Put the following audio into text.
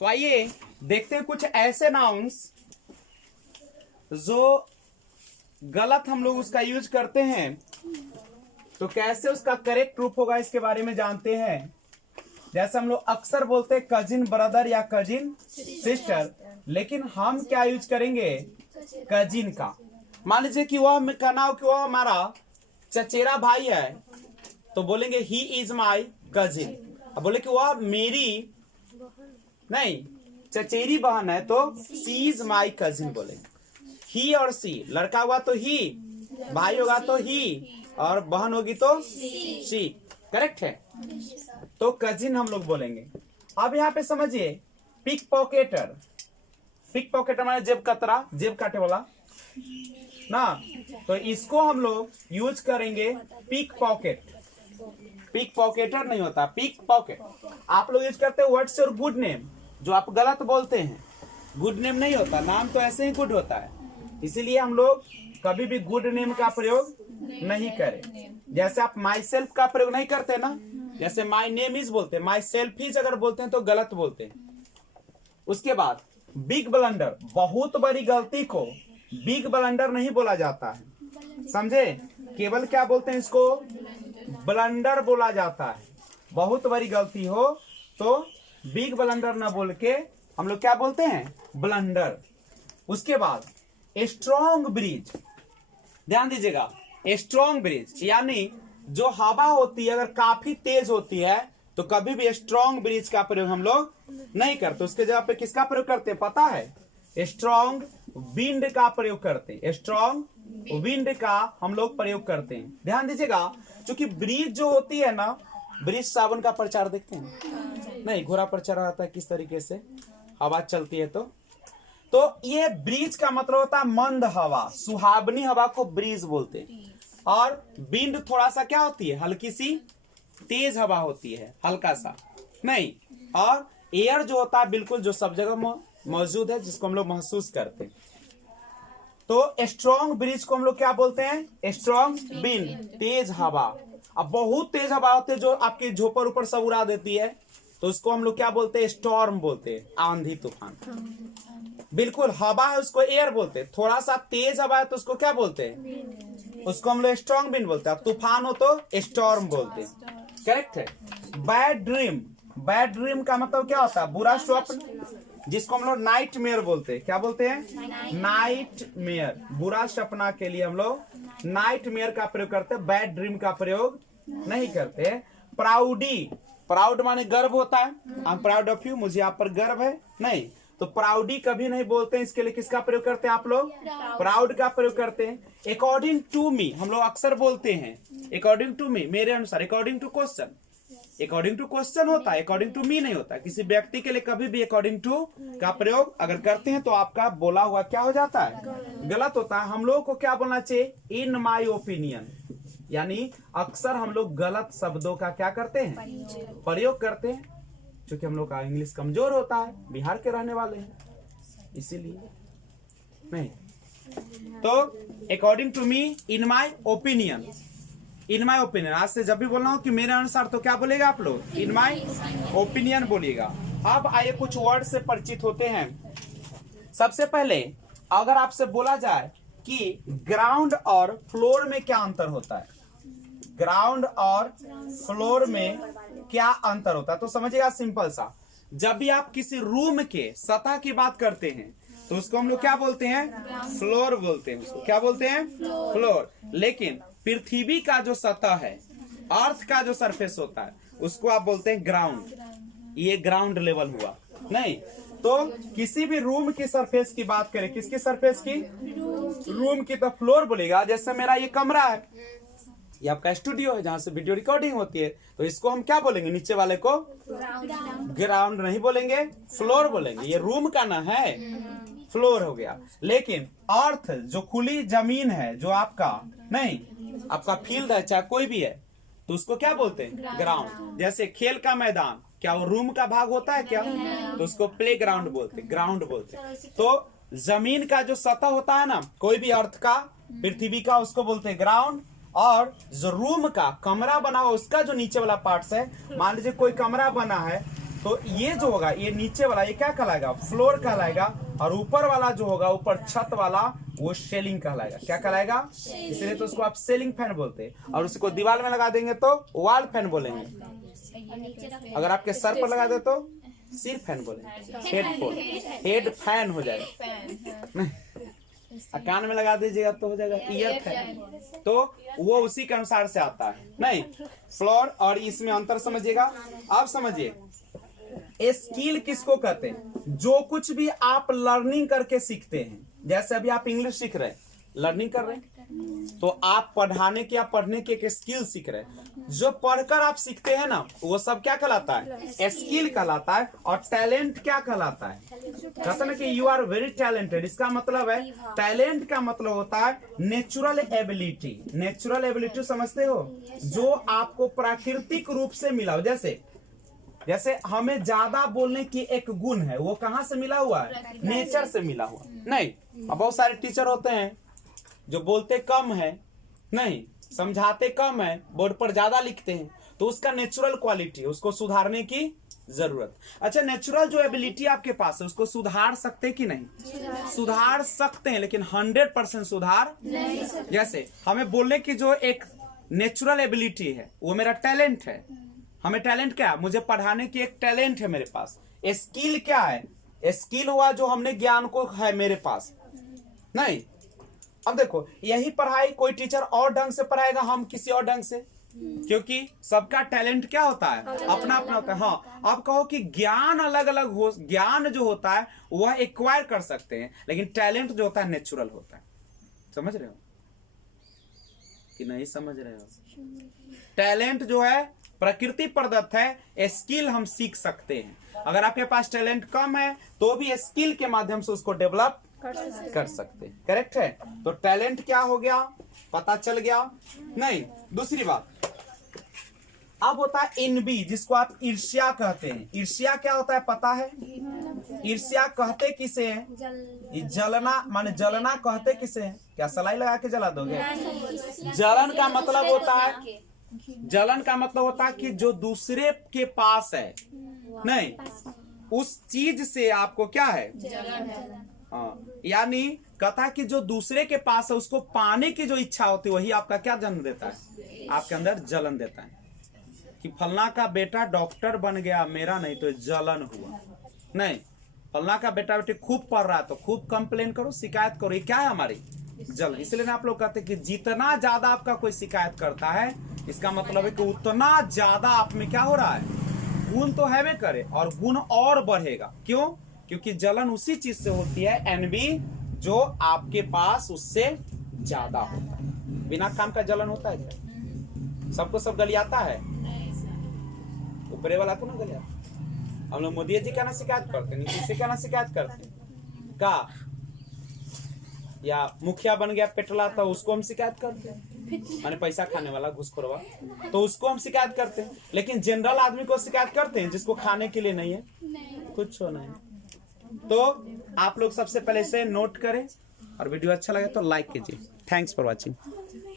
तो आइए देखते हैं कुछ ऐसे नाउन्स जो गलत हम लोग उसका यूज करते हैं, तो कैसे उसका करेक्ट रूप होगा इसके बारे में जानते हैं। जैसे हम लोग अक्सर बोलते हैं कजिन ब्रदर या कजिन सिस्टर, लेकिन हम क्या यूज करेंगे, कजिन का। मान लीजिए कि वह का नाम कि वह हमारा चचेरा भाई है, तो बोलेंगे ही इज माई कजिन। अब बोले कि वह मेरी नहीं चचेरी बहन है, तो सी इज माई कजिन बोलेंगे। ही और सी, लड़का हुआ तो ही, भाई होगा तो ही, और बहन होगी तो सी। करेक्ट है। तो कजिन हम लोग बोलेंगे। अब यहाँ पे समझिए पिक पॉकेटर। पिक पॉकेटर हमारे जेब कतरा, जेब काटे वाला ना, तो इसको हम लोग यूज करेंगे पिक पॉकेट। पिक पॉकेटर नहीं होता, पिक पॉकेट। आप लोग यूज करते हैं व्हाट्स योर गुड नेम, जो आप गलत बोलते हैं। गुड नेम नहीं होता, नाम तो ऐसे ही गुड होता है, इसीलिए हम लोग कभी भी गुड नेम का प्रयोग नहीं करें। जैसे आप माई सेल्फ का प्रयोग नहीं करते ना, जैसे माई नेम इज बोलते हैं, माई सेल्फ इज अगर बोलते हैं तो गलत बोलते हैं। उसके बाद बिग ब्लंडर, बहुत बड़ी गलती को बिग ब्लंडर नहीं बोला जाता है, समझे। केवल क्या बोलते हैं इसको, ब्लंडर बोला जाता है। बहुत बड़ी गलती हो तो बिग ब्लंडर ना बोल के हम लोग क्या बोलते हैं, ब्लंडर। उसके बाद स्ट्रॉन्ग ब्रिज, ध्यान दीजिएगा, स्ट्रॉन्ग ब्रिज यानी जो हवा होती है अगर काफी तेज होती है तो कभी भी स्ट्रॉन्ग ब्रिज का प्रयोग हम लोग नहीं करते। उसके जगह पे किसका प्रयोग करते हैं पता है, स्ट्रॉन्ग विंड का प्रयोग करते हैं। स्ट्रॉन्ग विंड का हम लोग प्रयोग करते हैं। ध्यान दीजिएगा, क्योंकि ब्रिज जो होती है ना, ब्रिज साबुन का प्रचार देखते हैं नहीं, घोड़ा प्रचार आता है किस तरीके से हवा चलती है, तो ये ब्रिज का मतलब होता है मंद हवा, सुहावनी हवा को ब्रिज बोलते हैं। और विंड थोड़ा सा क्या होती है, हल्की सी तेज हवा होती है, हल्का सा नहीं। और एयर जो होता है बिल्कुल जो सब जगह मौजूद है, जिसको हम लोग महसूस करते हैं। तो स्ट्रॉन्ग ब्रिज को हम लोग क्या बोलते हैं, स्ट्रॉन्ग विंड, तेज हवा। अब बहुत तेज हवा होती है जो आपके झोपड़ ऊपर सब उड़ा देती है, तो उसको हम लोग क्या बोलते हैं, स्टॉर्म बोलते हैं, आंधी तूफान। बिल्कुल हवा है उसको एयर बोलते हैं, थोड़ा सा तेज हवा है तो उसको क्या बोलते हैं, उसको हम लोग स्ट्रॉन्ग विंड बोलते हैं। तूफान हो तो स्टॉर्म बोलते हैं। करेक्ट है। बैड ड्रीम, बैड ड्रीम का मतलब क्या होता है, बुरा स्वप्न, जिसको हम लोग नाइट मेयर बोलते हैं। क्या बोलते हैं, नाइट मेयर। बुरा सपना के लिए हम लोग नाइट मेयर का प्रयोग करते हैं, बैड ड्रीम का प्रयोग नहीं करते। प्राउडी, प्राउड माने गर्व होता है, I am proud of you, मुझे आप पर गर्व है, नहीं, तो प्राउडी कभी नहीं बोलते हैं। इसके लिए किसका प्रयोग करते हैं आप लोग, प्राउड का प्रयोग करते हैं। अकॉर्डिंग टू मी हम लोग अक्सर बोलते हैं, अकॉर्डिंग टू मी, मेरे अनुसार। According to question, according to question होता है, अकॉर्डिंग टू मी नहीं होता। किसी व्यक्ति के लिए कभी भी अकॉर्डिंग टू का प्रयोग अगर करते हैं तो आपका बोला हुआ क्या हो जाता है, गलत होता है। हम लोग को क्या बोलना चाहिए, इन माई ओपिनियन, यानी अक्सर हम लोग गलत शब्दों का क्या करते हैं, प्रयोग करते हैं। क्योंकि हम लोग का इंग्लिश कमजोर होता है, बिहार के रहने वाले हैं इसीलिए नहीं। तो according to me, in my opinion, in my opinion. आज से जब भी बोलना हो कि मेरे अनुसार तो क्या बोलेगा आप लोग, इन माई ओपिनियन बोलिएगा। अब आइए कुछ वर्ड से परिचित होते हैं। सबसे पहले अगर आपसे बोला जाए कि ग्राउंड और फ्लोर में क्या अंतर होता है, ग्राउंड और फ्लोर में क्या अंतर होता है, तो समझिएगा सिंपल सा। जब भी आप किसी रूम के सतह की बात करते हैं तो उसको हम लोग क्या बोलते हैं, फ्लोर बोलते हैं। उसको क्या बोलते हैं, फ्लोर। लेकिन पृथ्वी का जो सतह है, अर्थ का जो सरफेस होता है, उसको आप बोलते हैं ग्राउंड। ये ग्राउंड लेवल हुआ नहीं। तो किसी भी रूम की सरफेस की बात करें, किसकी सरफेस की, रूम की, तो फ्लोर बोलेगा। जैसे मेरा ये कमरा है, ये आपका स्टूडियो है जहां से वीडियो रिकॉर्डिंग होती है, तो इसको हम क्या बोलेंगे, नीचे वाले को ग्राउंड नहीं बोलेंगे, फ्लोर बोलेंगे। ये रूम का ना है, फ्लोर हो गया। लेकिन अर्थ जो खुली जमीन है, जो आपका नहीं, आपका फील्ड है, चाहे कोई भी है, तो उसको क्या बोलते हैं, ग्राउंड। जैसे खेल का मैदान, क्या वो रूम का भाग होता है क्या, तो उसको प्ले ग्राउंड बोलते, ग्राउंड बोलते। तो जमीन का जो सतह होता है ना, कोई भी अर्थ का, पृथ्वी का, उसको बोलते हैं ग्राउंड। और जो रूम का कमरा बना हो उसका जो नीचे वाला पार्ट है, मान लीजिए कोई कमरा बना है तो ये जो होगा, ये नीचे वाला ये क्या कहलाएगा? फ्लोर कहलाएगा। और ऊपर वाला जो होगा, ऊपर छत वाला, वो सेलिंग कहलाएगा। क्या कहलाएगा? इसलिए तो उसको आप सेलिंग फैन बोलते हैं। और उसको दीवार में लगा देंगे तो वॉल फैन बोलेंगे। अगर आपके सर पर लगा दे तो सिर फैन बोलेंगे। हेड फैन हो जाएगा। कान में लगा दीजिएगा तो हो जाएगा ईयर फैन। तो वो उसी के अनुसार से आता है। नहीं, फ्लोर और इसमें अंतर समझिएगा। अब समझिए, स्किल किसको कहते हैं? जो कुछ भी आप लर्निंग करके सीखते हैं। जैसे अभी आप इंग्लिश सीख रहे हैं, लर्निंग कर रहे हैं, तो आप पढ़ाने की या पढ़ने की एक स्किल सीख रहे हैं। जो पढ़कर आप सीखते हैं ना, वो सब क्या कहलाता है? स्किल कहलाता है। और टैलेंट क्या कहलाता है? कहते ना कि यू आर वेरी टैलेंटेड। इसका मतलब है, टैलेंट का मतलब होता है नेचुरल एबिलिटी। नेचुरल एबिलिटी समझते हो? जो आपको प्राकृतिक रूप से मिला हो। जैसे हमें ज्यादा बोलने की एक गुण है, वो कहाँ से मिला हुआ है? नेचर से मिला हुआ। नहीं, अब बहुत सारे टीचर होते हैं जो बोलते कम है, नहीं समझाते कम है, बोर्ड पर ज्यादा लिखते हैं, तो उसका नेचुरल क्वालिटी, उसको सुधारने की जरूरत। अच्छा, नेचुरल जो एबिलिटी आपके पास है, उसको सुधार सकते हैं कि नहीं? सुधार सकते हैं, लेकिन 100% सुधार नहीं। जैसे हमें बोलने की जो एक नेचुरल एबिलिटी है, वो मेरा टैलेंट है। हमें टैलेंट क्या है? मुझे पढ़ाने की एक टैलेंट है मेरे पास। स्किल क्या है? स्किल हुआ जो हमने ज्ञान को है मेरे पास। नहीं, अब देखो, यही पढ़ाई कोई टीचर और ढंग से पढ़ाएगा, हम किसी और ढंग से, क्योंकि सबका टैलेंट क्या होता है? अपना अपना होता है। हाँ, आप कहो कि ज्ञान अलग अलग हो, ज्ञान जो होता है वह एक्वायर कर सकते हैं, लेकिन टैलेंट जो होता है नेचुरल होता है। समझ रहे हो कि नहीं समझ रहे हो? टैलेंट जो है प्रकृति प्रदत्त है, स्किल हम सीख सकते हैं। अगर आपके पास टैलेंट कम है तो भी स्किल के माध्यम से उसको डेवलप कर सकते हैं। करेक्ट है? तो टैलेंट क्या हो गया, पता चल गया। नहीं, दूसरी बात, अब होता है एनवी, जिसको आप ईर्ष्या कहते हैं। ईर्ष्या क्या होता है पता है? ईर्ष्या कहते किसे हैं? जलना, माने जलना कहते किसे हैं? क्या सलाई लगा के जला दोगे? जलन का मतलब होता है, जलन का मतलब होता है कि जो दूसरे के पास है, नहीं, उस चीज से आपको क्या है? हाँ, यानी कथा कि जो दूसरे के पास है उसको पाने की जो इच्छा होती है, वही आपका क्या जन्म देता है? आपके अंदर जलन देता है। कि फलना का बेटा डॉक्टर बन गया, मेरा नहीं, तो जलन हुआ। नहीं, फलना का बेटा बेटी खूब पढ़ रहा है तो खूब कंप्लेन करो, शिकायत करो, ये क्या है? हमारी जलन। इसलिए ना आप लोग कहते हैं कि जितना ज्यादा आपका कोई शिकायत करता है, इसका मतलब है कि उतना ज्यादा आप में क्या हो रहा है? गुण तो है करे, और गुण और बढ़ेगा। क्यों? क्योंकि जलन उसी चीज से होती है, एनवी, जो आपके पास उससे ज्यादा होता है। बिना काम का जलन होता है क्या? सबको सब गलियाता है? ऊपरे वाला को ना गलियाता। हम लोग मोदी जी का ना शिकायत करते हैं, नीतीश का ना शिकायत करते हैं का, या मुखिया बन गया पेटला तो उसको हम शिकायत करते हैं, माने पैसा खाने वाला घूसखोरवा, तो उसको हम शिकायत करते हैं। लेकिन जनरल आदमी को शिकायत करते हैं जिसको खाने के लिए नहीं है, कुछ हो नहीं। तो आप लोग सबसे पहले से नोट करें, और वीडियो अच्छा लगे तो लाइक कीजिए। Thanks for watching.